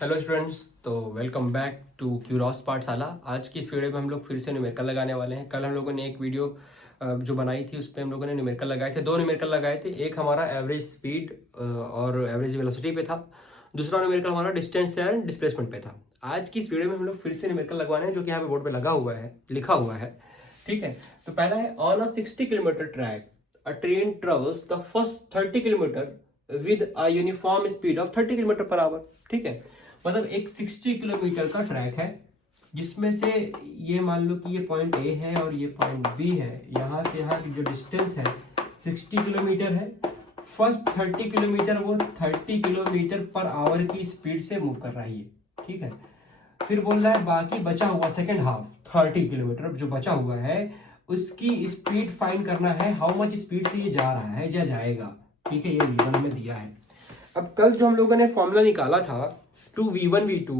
Hello students, तो welcome back to क्यूरोस पाठशाला। आज की इस वीडियो में हम लोग फिर से न्यूमेरिकल लगाने वाले हैं। कल हम लोगों ने एक वीडियो जो बनाई थी उस पर हम लोगों ने न्यूमेरिकल लगाए थे। दो न्यूमेरिकल लगाए थे, एक हमारा एवरेज स्पीड और एवरेज वेलोसिटी पे था, दूसरा न्यूमेरिकल हमारा डिस्टेंस एंड डिस्प्लेसमेंट पे था। आज की इस वीडियो में हम लोग फिर से न्यूमेरिकल लगवाने हैं, जो कि यहाँ पे बोर्ड पे लगा हुआ है, लिखा हुआ है। ठीक है, तो पहला है on a 60 kilometre track a train travels the first 30 kilometre with a uniform speed of 30 kilometre per hour. ठीक है, मतलब एक 60 किलोमीटर का ट्रैक है, जिसमें से ये मान लो कि ये पॉइंट ए है और ये पॉइंट बी है। यहाँ से यहाँ की जो डिस्टेंस है 60 किलोमीटर है। फर्स्ट 30 किलोमीटर वो 30 किलोमीटर पर आवर की स्पीड से मूव कर रही है। ठीक है, फिर बोल रहा है बाकी बचा हुआ सेकेंड हाफ 30 किलोमीटर जो बचा हुआ है उसकी स्पीड फाइंड करना है, हाउ मच स्पीड से ये जा रहा है या जाएगा। ठीक है, ये V1 में दिया है। अब कल जो हम लोगों ने फॉर्मूला निकाला था two V1 V2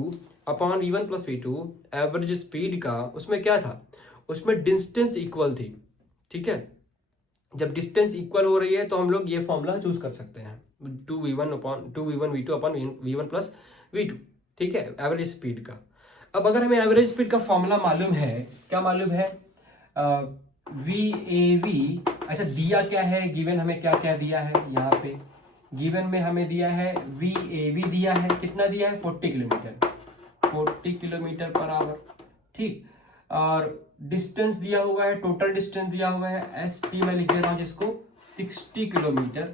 upon V1 plus V2 average speed का, उसमें क्या था, उसमें डिस्टेंस इक्वल थी। ठीक है, जब डिस्टेंस इक्वल हो रही है तो हम लोग ये फॉर्मूला चूज कर सकते हैं, to V1 V2 upon V1 plus V2। ठीक है, एवरेज स्पीड का। अब अगर हमें एवरेज स्पीड का फॉर्मूला मालूम है, क्या मालूम है, VAV। अच्छा, दिया क्या है, गिवन हमें क्या क्या दिया है, यहाँ पे गिवन में हमें दिया है VAV दिया है, कितना दिया है 40 किलोमीटर, 40 किलोमीटर पर आवर। ठीक, और डिस्टेंस दिया हुआ है, टोटल डिस्टेंस दिया हुआ है ST, मैं लिख दे रहा हूँ जिसको 60 किलोमीटर।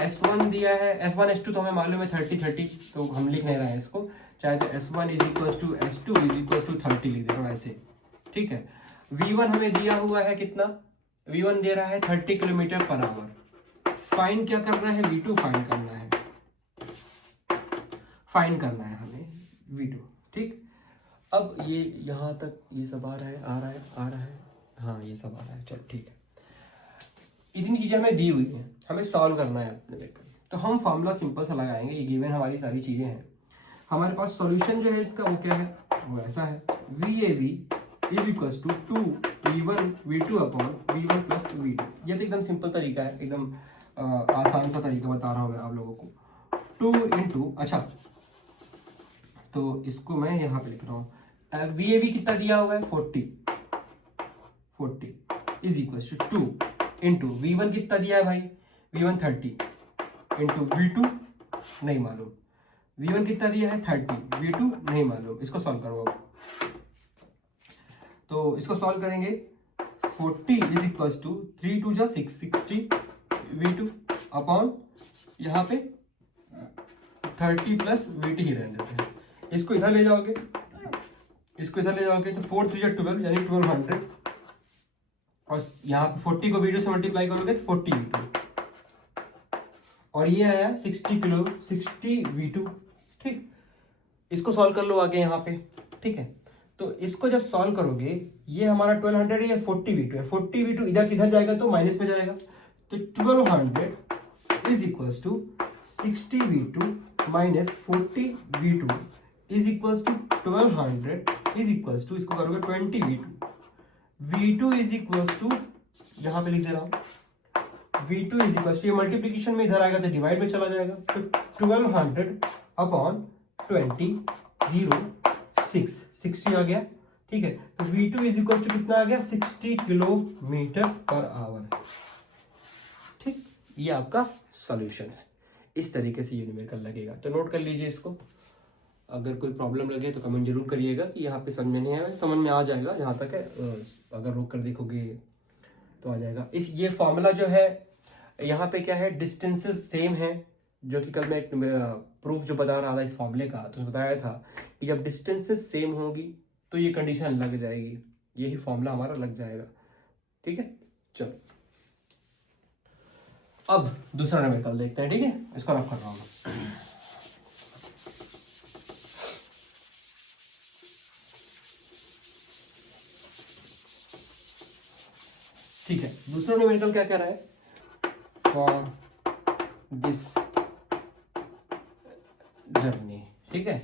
S1 दिया है, S1 S2 तो हमें मालूम है 30 तो हम लिख नहीं रहे हैं इसको, चाहे तो S1 is equal to S2 is equal to 30 लिख दे रहा हूँ ऐसे। ठीक है, V1 हमें दिया हुआ है कितना, V1 दे रहा है 30 किलोमीटर पर आवर। फाइंड क्या करना है, V2 फाइंड करना है, फाइंड करना है हमें V2। ठीक, अब ये यहाँ तक ये सब आ रहा है, आ रहा है, आ रहा है, हाँ ये सब आ रहा है, चलो ठीक है। इतनी चीजें हमें दी हुई हैं, हमें सॉल्व करना है अपने लेकर। तो हम फॉर्मूला सिंपल सा लगाएंगे, ये गिवन हमारी सारी चीजें हैं। हमारे पास सॉल्यूशन जो है इसका वो क्या है, वो ऐसा है, VAV is equal to V1 V2 upon V1 plus V2। ये तो एकदम सिंपल तरीका है, एकदम आसान सा तरीका बता रहा हूँ मैं आप लोगों को। 2 इंटू, अच्छा तो इसको मैं यहाँ पे लिख रहा हूँ, VAV कितना दिया हुआ है 40 is equal to 2 into V1 कितना दिया है भाई, V1 30 इंटू V2 नहीं मालूम, V1 कितना दिया है 30, V2 नहीं मालूम। इसको सॉल्व करो अब, तो इसको सॉल्व करेंगे 40 इज इक्वल टू 3 2 जा 6 60 V2 अपॉन यहाँ पे 30 प्लस VT ही रहने देते हैं। इसको इधर ले जाओगे, इसको इधर ले जाओगे तो 4 3 12 यानी 1200, और यहाँ पे 40 को V2 से मल्टीप्लाई करोगे तो 40 V2, और ये आया 60 V2। ठीक, इसको सॉल्व कर लो आगे यहाँ पे। ठीक है, तो इसको जब सॉल्व करोगे, ये हमारा 1200 है, 40 V2 है, 40 V2 इधर से इधर जाएगा तो माइनस में जाएगा, तो 1200 is equal to 60 V2 minus 40 V2 is equal to 1200 is equal to, इसको करोगे 20 V2। V2 is equal to, यहाँ पे लिख दे रहा हूँ, V2 इज इक्वल टू, ये मल्टीप्लीकेशन में इधर आएगा तो डिवाइड में चला जाएगा, तो 1200 अपॉन 20 0 6 60 आ गया। ठीक है, तो V2 इज इक्वल टू कितना आ गया, 60 किलोमीटर पर आवर। ठीक, ये आपका सॉल्यूशन है। इस तरीके से ये न्यूमेरिकल लगेगा, तो नोट कर लीजिए इसको। अगर कोई प्रॉब्लम लगे तो कमेंट जरूर करिएगा कि यहाँ पे समझ में नहीं आया, समझ में आ जाएगा जहाँ तक है, अगर रोक कर देखोगे तो आ जाएगा। इस ये फॉर्मूला जो है, यहाँ पे क्या है, डिस्टेंसेस सेम है, जो कि कल मैं एक प्रूफ जो बता रहा था इस फॉर्मूले का, तो बताया था कि जब डिस्टेंसेस सेम होगी तो ये कंडीशन लग जाएगी, यही फॉर्मूला हमारा लग जाएगा। ठीक है, चलो अब दूसरा न्यूमेरिकल देखते हैं। ठीक है, इसको रफ कर रहा हूँ। ठीक है, दूसरा न्यूमेरिकल क्या कह रहा है, फॉर दिस जर्नी। ठीक है,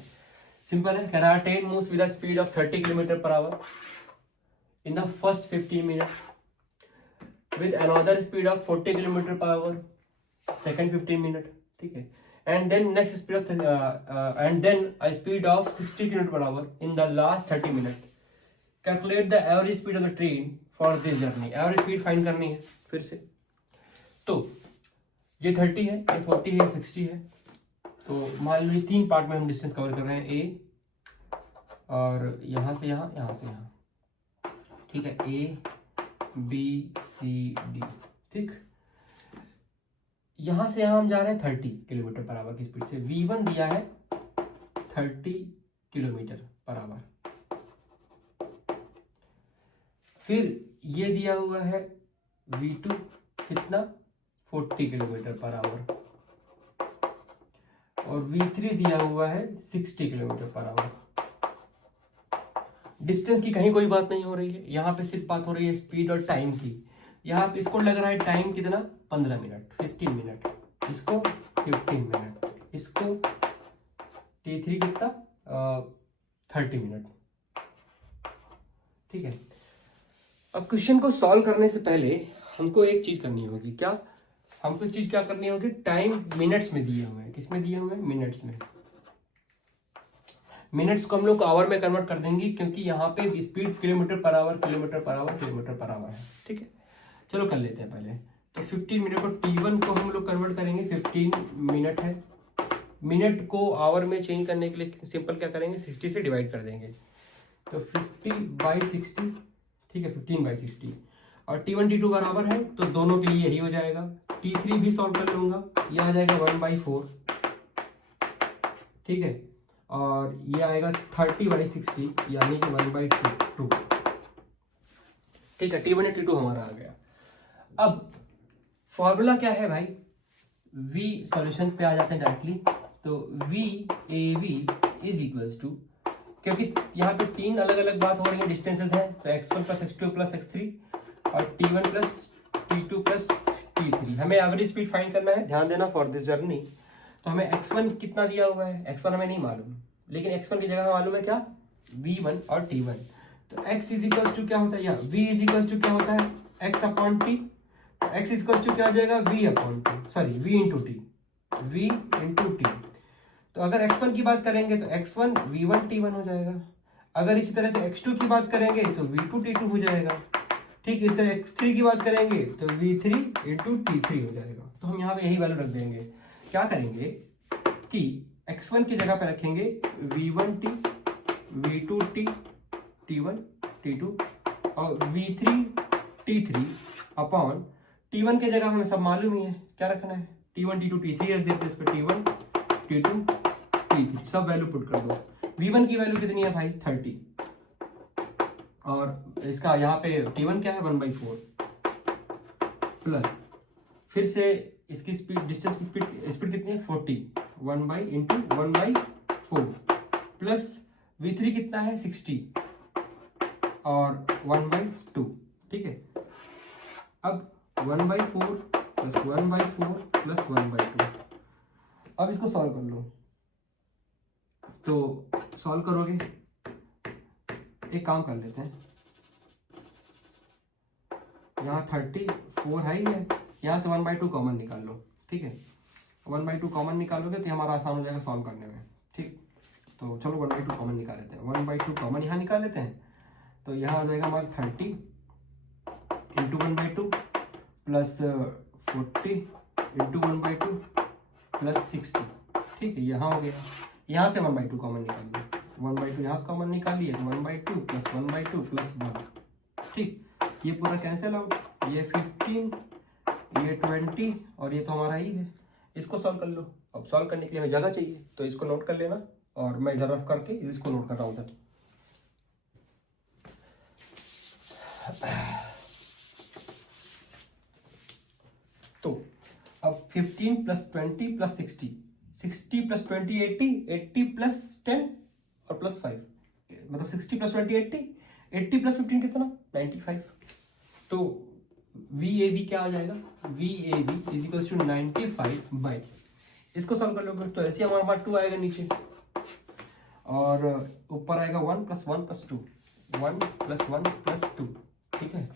सिंपल है, कह रहा है train moves with the speed of 30 kilometre per hour in the first 15 minute with another speed of 40 kilometre per hour second 15 minute. ठीक है, and then next speed of and then a speed of 60 km/h in the last 30 minutes. Calculate the average speed of the train for this journey. Average speed find करनी है फिर से। तो ये 30 है, ये 40 है, 60 है। तो मान लो 3 पार्ट में हम डिस्टेंस कवर कर रहे हैं, ए और यहाँ से यहाँ, यहाँ से यहाँ, ठीक है, ए बी सी डी, ठीक। यहाँ से यहाँ हम जा रहे हैं 30 km/h की स्पीड से। V1 दिया है 30 km/h। फिर ये दिया हुआ है V2 कितना, 40 km/h, और V3 दिया हुआ है 60 km/h। डिस्टेंस की कहीं कोई बात नहीं हो रही है, यहाँ पे सिर्फ बात हो रही है स्पीड और टाइम की। यहाँ पे इसको लग रहा है टाइम कितना, 15 मिनट, 15 मिनट, इसको 15 मिनट, इसको T3 कितना 30 मिनट, ठीक है। अब क्वेश्चन को सॉल्व करने से पहले हमको एक चीज करनी होगी। क्या हमको चीज क्या करनी होगी, टाइम मिनट्स में दिए हुए हैं। किसमें दिए हुए हैं, मिनट्स में। मिनट्स को हम लोग आवर में कन्वर्ट कर देंगे, क्योंकि यहाँ पे स्पीड km/h है, ठीक है। चलो कर लेते हैं पहले। तो 15 मिनट को T1 को हम लोग कन्वर्ट करेंगे, 15 मिनट है। मिनट को आवर में चेंज करने के लिए सिंपल क्या करेंगे, 60 से डिवाइड कर देंगे। तो 50/60, ठीक है, 15/60। और T1 T2 बराबर है, तो दोनों के लिए यही हो जाएगा। T3 भी सॉल्व कर लूंगा, यह आ जाएगा 1/4, ठीक है। और ये आएगा 30/60, यानी कि 1/2, ठीक है। T1 और T2 हमारा आ गया। अब फॉर्मूला क्या है भाई, V सॉल्यूशन पे आ जाते हैं डायरेक्टली। तो VAV इज इक्वल्स टू, क्योंकि यहाँ पे 3 अलग अलग बात हो रही है, डिस्टेंसेस हैं, तो x1 + x2 + x3 और T1 + T2 + T3। हमें एवरेज स्पीड फाइंड करना है, ध्यान देना, फॉर दिस जर्नी। तो हमें x1 कितना दिया हुआ है, x1 हमें नहीं मालूम, लेकिन x1 की जगह मालूम है क्या, V1 और T1। तो x इज इक्वल्स टू क्या होता है, या V इज इक्वल्स टू क्या होता है, x/t। तो x इज इक्वल्स टू क्या हो जाएगा, V/t, sorry V × t, V × t। तो अगर x1 की बात करेंगे तो x1 V1 T1 हो जाएगा। अगर इसी तरह से x2 की बात करेंगे तो V2 T2 हो जाएगा, ठीक। इस तरह x3 की बात करेंगे तो V3 × T3 हो जाएगा। तो हम यहाँ पे यही वैल्यू रख देंगे। क्या करेंगे कि x1 की जगह पे रखेंगे V1T, V2T, T1 T2, और V3 T3 अपॉन T1 की जगह हमें सब मालूम ही है, क्या रखना है, T1 T2 T3 रख देते हैं, इस पर T1 T2 T3 सब वैल्यू पुट कर दो। V1 की वैल्यू कितनी है भाई, 30, और इसका यहाँ पे T1 क्या है, 1/4, प्लस फिर से इसकी स्पीड, डिस्टेंस की स्पीड कितनी है, 40, 1/4 प्लस V3 कितना है, 60 और 1/2, ठीक है। अब 1/4 + 1/4 + 1/2। अब इसको सॉल्व कर लो। तो सॉल्व करोगे, एक काम कर लेते हैं, यहाँ 34 है ही है, यहाँ से 1/2 कॉमन निकाल लो, ठीक है। 1/2 कॉमन निकालोगे तो हमारा आसान हो जाएगा सॉल्व करने में, ठीक। तो चलो 1/2 कॉमन निकाल लेते हैं। 1/2 कॉमन यहाँ निकाल लेते हैं, तो यहाँ आ जाएगा हमारा 30 × 1/2 प्लस 40 × 1/2 प्लस 60, ठीक है। यहाँ हो गया, यहाँ से 1/2 कॉमन निकाल लो, 1/2 यहाँ से कॉमन निकाल लिया, 1/2 + 1/2 + 1, ठीक। ये पूरा कैंसिल आउट, ये 15, ये 20 और ये तो हमारा ही है। इसको सॉल्व कर लो। अब सॉल्व करने के लिए हमें जगह चाहिए, तो इसको नोट कर लेना, और मैं इधर रफ करके इसको नोट कर रहा हूँ उधर। तो अब 15 + 20 + 60, 60 + 20 80, 80 + 10 और +5, मतलब 60 + 20 80, 80 + 15 कितना, 95। तो VAB क्या आ जाएगा, VAB इज इक्वल टू 95/, इसको सॉल्व कर लोगे तो ऐसे हमारे पास 2 आएगा नीचे, और ऊपर आएगा 1 + 1 + 2, 1 + 1 + 2, ठीक है।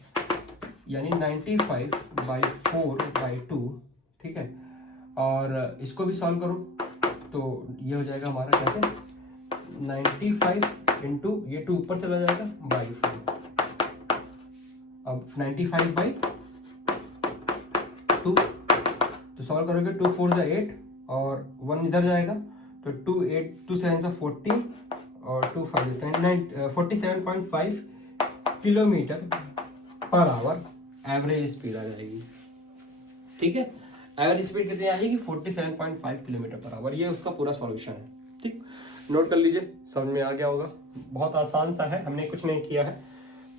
यानी 95/4/2, ठीक है। और इसको भी सॉल्व करो तो ये हो जाएगा हमारा क्या है 95 इंटू ये 2 ऊपर चला जाएगा बाई 4। अब 95 बाई 2 तो सॉल्व करोगे 2 4 जा 8 और 1 इधर जाएगा तो 2 8 2 7 जा 14 और 2 5 10 47.5 kilometre per hour average speed आ जाएगी। ठीक है, एवरेज स्पीड कितनी आ जाएगी 47.5 किलोमीटर पर आवर। ये उसका पूरा सॉल्यूशन है। ठीक, नोट कर लीजिए, समझ में आ गया होगा। बहुत आसान सा है, हमने कुछ नहीं किया है।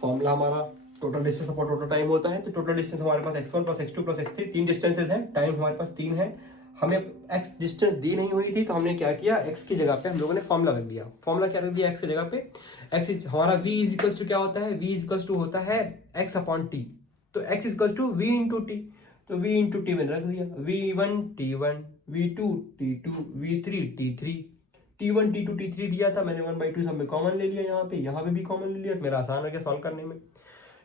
फॉर्मूला हमारा total distance upon total time होता है। तो टोटल डिस्टेंस हमारे पास x1 plus x2 plus x3 3 distances हैं, टाइम हमारे पास 3 है। हमें x डिस्टेंस दी नहीं हुई थी तो हमने क्या किया, x की जगह पे हम लोगों ने फॉर्मूला रख दिया। फॉर्मूला क्या रख दिया x की जगह पे, x हमारा v इज इक्वल्स टू क्या होता है, v इज इक्वल्स टू होता है x अपॉन t। तो x is equals to v into T, तो v इंटू टी मैंने रख दिया, v1 t1 v2 t2 v3 t3 t1 t2 t3 दिया था मैंने 1/2 सब में कॉमन ले लिया, यहाँ पे भी कॉमन ले लिया, मेरा आसान हो गया सॉल्व करने में।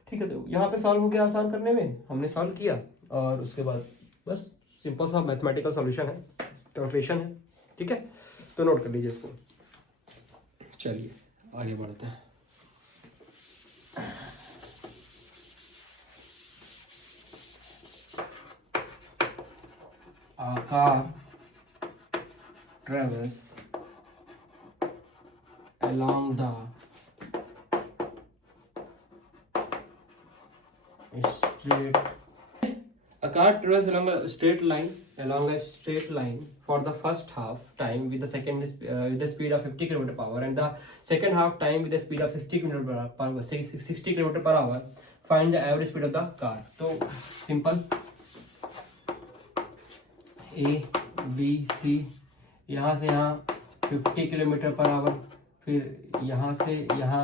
ठीक है, तो यहाँ पे सॉल्व हो गया आसान करने में, हमने सॉल्व किया और उसके बाद बस सिंपल सा मैथमेटिकल सॉल्यूशन है, कैलकुलेशन है। ठीक है, तो नोट कर लीजिए इसको। चलिए आगे बढ़ते हैं। A car travels along the straight. A car travels along a straight line for the first half time with the with the speed of 50 km per hour, and the second half time with the speed of 60 km per hour. 60 km per hour. Find the average speed of the car. तो simple, A B C, यहाँ से यहाँ 50 kilometre per hour, फिर यहाँ से यहाँ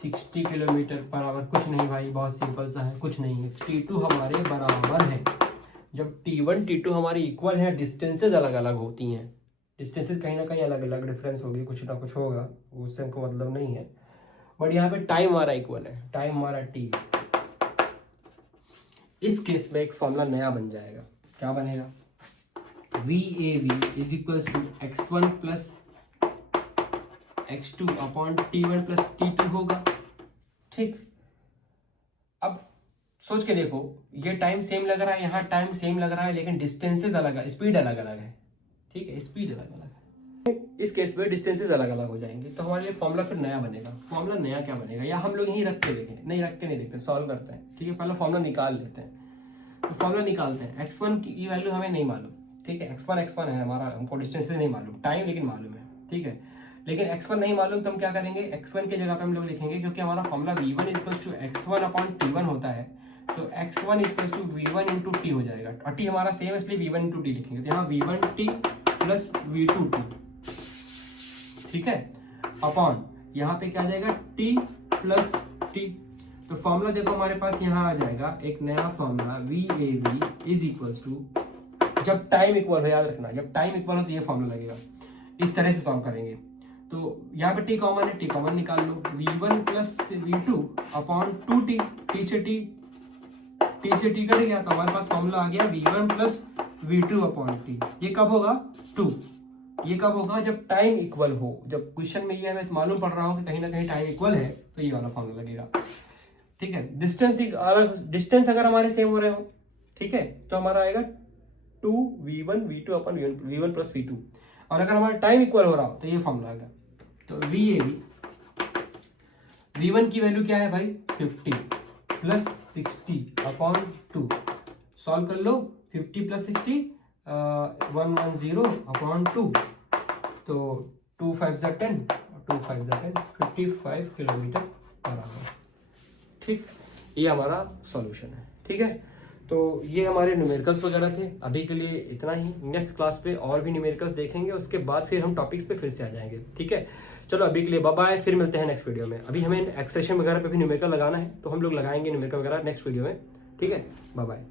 60 kilometre per hour. कुछ नहीं भाई, बहुत सिंपल सा है, कुछ नहीं है। T2 हमारे बराबर है। जब T1 T2 हमारी इक्वल है, डिस्टेंसेज अलग अलग होती हैं, डिस्टेंसेज कहीं ना कहीं अलग अलग डिफरेंस होगी, कुछ ना कुछ होगा, उससे हमको मतलब नहीं है। बट यहाँ पे टाइम हमारा इक्वल है, टाइम हमारा T। इस केस में एक फॉर्मूला नया बन जाएगा। क्या बनेगा, VAV is equal to x1 plus x2 upon T1 plus T2 होगा। ठीक, अब सोच के देखो, ये टाइम सेम लग रहा है, यहाँ टाइम सेम लग रहा है, लेकिन डिस्टेंसेज अलग है, स्पीड अलग अलग है। ठीक है, स्पीड अलग अलग है। इस केस में डिस्टेंसेज अलग अलग हो जाएंगे, तो हमारे लिए फॉर्मूला फिर नया बनेगा। फॉर्मूला नया क्या बनेगा, या हम लोग यहीं रख के देखें, नहीं रख के नहीं देखते, सॉल्व करते हैं। ठीक है, पहले फॉर्मूला निकाल लेते हैं। तो फॉर्मूला निकालते हैं, x1 की वैल्यू हमें नहीं मालूम। ठीक है, x1 है हमारा, हमको डिस्टेंस नहीं मालूम, टाइम लेकिन मालूम है। ठीक है, लेकिन x1 नहीं मालूम तो हम क्या करेंगे, x1 की जगह पे हम लोग लिखेंगे, क्योंकि हमारा formula v1 equal to x1 upon t1 होता है, तो x1 equal to v1 into T हो जाएगा। और t हमारा सेम है, इसलिए v1 इंटू टी लिखेंगे, तो यहाँ v1t प्लस v2t। ठीक है, अपॉन यहाँ पे क्या आ जाएगा, t प्लस t। तो फॉर्मूला देखो हमारे पास यहाँ आ जाएगा एक नया फॉर्मूला, VAV इज इक्वल टू, जब टाइम इक्वल हो, याद रखना, जब टाइम इक्वल हो तो ये फॉर्मूला लगेगा। इस तरह से सॉल्व करेंगे। तो यहाँ पे टी कॉमन है, टी कॉमन निकाल लो, v1 plus v2 upon 2t, T से टी कट गया, तो हमारे पास फॉर्मूला आ गया v1 plus v2 upon T. ये कब होगा, 2। ये कब होगा, जब टाइम इक्वल हो। जब क्वेश्चन में ये हमें मालूम पड़ रहा हो कि कहीं ना कहीं टाइम इक्वल है, तो ये वाला फॉर्मूला लगेगा। ठीक है, डिस्टेंस अगर हमारे सेम हो रहे हो, ठीक है, तो हमारा आएगा 2v1 v2 अपन v1 प्लस v2। और अगर हमारा टाइम इक्वल हो रहा हो तो ये फॉर्मूला आएगा। तो VAV, v1 की वैल्यू क्या है भाई, 50 प्लस 60 अपॉन 2। सॉल्व कर लो, 50 प्लस 60 110 अपॉन 2, तो 2 5 जा 10 और 2 5 जा 10, 55 किलोमीटर पर आवर। ठीक, ये हमारा सॉल्यूशन है। ठीक है, तो ये हमारे न्यूमेरिकल्स वगैरह थे। अभी के लिए इतना ही, नेक्स्ट क्लास पे और भी न्यूमेरिकल्स देखेंगे, उसके बाद फिर हम टॉपिक्स पे फिर से आ जाएंगे। ठीक है, चलो अभी के लिए बाय बाय, फिर मिलते हैं नेक्स्ट वीडियो में। अभी हमें एक्सप्रेशन वगैरह पे भी न्यूमेरिकल लगाना है, तो हम लोग लगाएंगे न्यूमेरिकल वगैरह नेक्स्ट वीडियो में। ठीक है, बाय बाय।